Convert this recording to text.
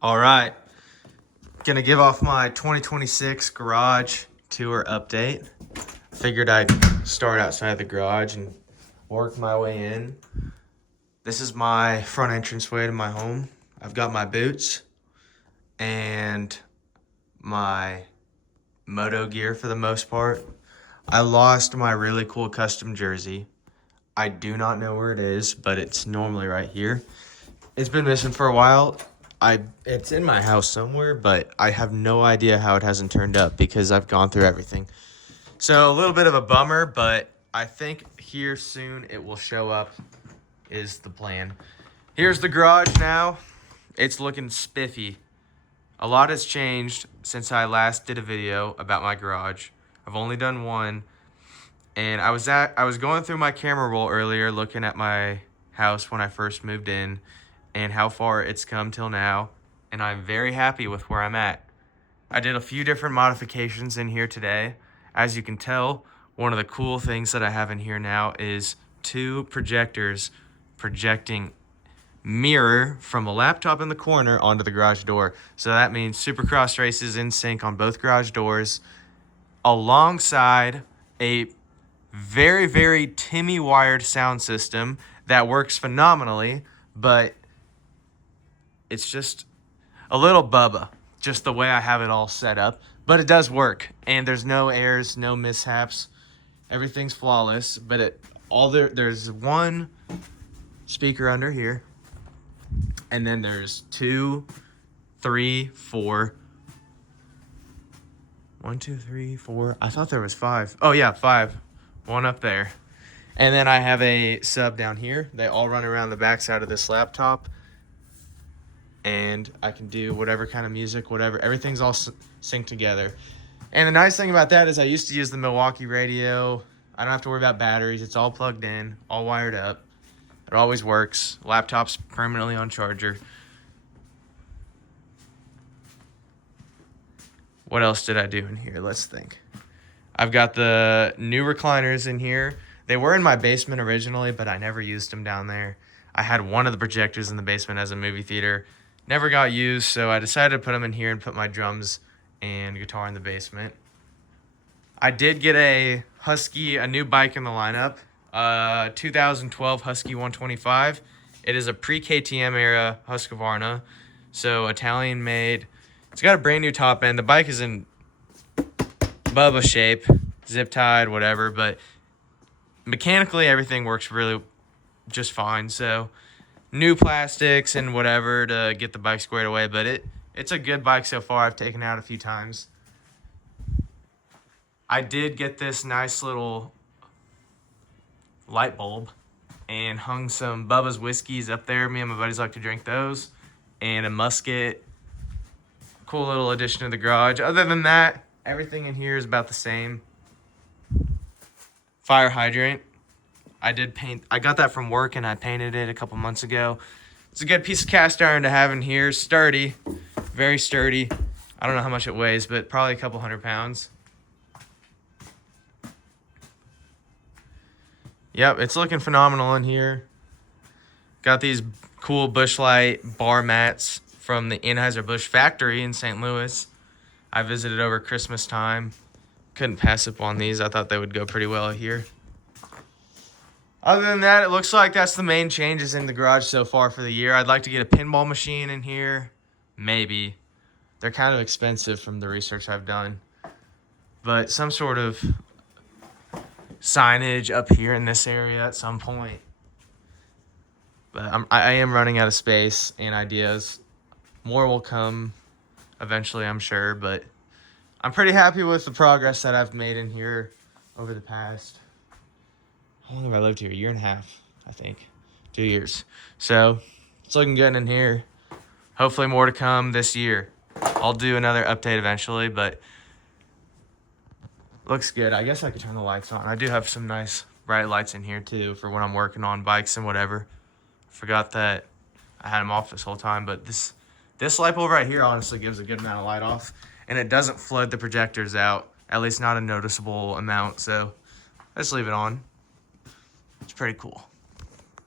All right, gonna give off my 2026 garage tour update. Figured I'd start outside the garage and work my way in. This is my front entranceway to my home. I've got my boots and my moto gear for the most part. I lost my really cool custom jersey. I do not know where it is, but it's normally right here. It's been missing for a while. It's in my house somewhere, but I have no idea how it hasn't turned up because I've gone through everything. So a little bit of a bummer, but I think here soon it will show up is the plan. Here's the garage now. It's looking spiffy. A lot has changed since I last did a video about my garage. I've only done one. And I was going through my camera roll earlier looking at my house when I first moved in and how far it's come till now, and I'm very happy with where I'm at. I did a few different modifications in here today. As you can tell, one of the cool things that I have in here now is 2 projectors projecting mirror from a laptop in the corner onto the garage door. So that means Supercross races in sync on both garage doors, alongside a very, very Timmy wired sound system that works phenomenally, but it's just a little bubba, just the way I have it all set up. But it does work, and there's no errors, no mishaps. Everything's flawless, but there's one speaker under here, and then there's 2, 3, 4. 1, 2, 3, 4. I thought there was 5. Oh yeah, 5. One up there. And then I have a sub down here. They all run around the backside of this laptop. And I can do whatever kind of music, whatever. Everything's all synced together. And the nice thing about that is I used to use the Milwaukee radio. I don't have to worry about batteries. It's all plugged in, all wired up. It always works. Laptop's permanently on charger. What else did I do in here? Let's think. I've got the new recliners in here. They were in my basement originally, but I never used them down there. I had one of the projectors in the basement as a movie theater. Never got used, so I decided to put them in here and put my drums and guitar in the basement. I did get a new bike in the lineup. 2012 Husky 125. It is a pre-KTM era Husqvarna, so Italian made. It's got a brand new top end. The bike is in Bubba shape, zip tied, whatever, but mechanically everything works really just fine. So new plastics and whatever to get the bike squared away, but it's a good bike so far. I've taken it out a few times. I did get this nice little light bulb and hung some Bubba's whiskeys up there. Me and my buddies like to drink those, and a musket. Cool little addition to the garage. Other than that, everything in here is about the same. Fire hydrant. I got that from work and I painted it a couple months ago. It's a good piece of cast iron to have in here. Sturdy, very sturdy. I don't know how much it weighs, but probably a couple 100 pounds. Yep, it's looking phenomenal in here. Got these cool Busch Light bar mats from the Anheuser-Busch factory in St. Louis. I visited over Christmas time. Couldn't pass up on these. I thought they would go pretty well here. Other than that, it looks like that's the main changes in the garage so far for the year. I'd like to get a pinball machine in here. Maybe. They're kind of expensive from the research I've done. But some sort of signage up here in this area at some point. But I am running out of space and ideas. More will come eventually, I'm sure. But I'm pretty happy with the progress that I've made in here over the past... How long have I lived here? 1.5 years, I think. 2 years. So, it's looking good in here. Hopefully more to come this year. I'll do another update eventually, but looks good. I guess I could turn the lights on. I do have some nice bright lights in here, too, for when I'm working on bikes and whatever. Forgot that I had them off this whole time, but this light bulb right here honestly gives a good amount of light off, and it doesn't flood the projectors out, at least not a noticeable amount, so I just leave it on. It's pretty cool.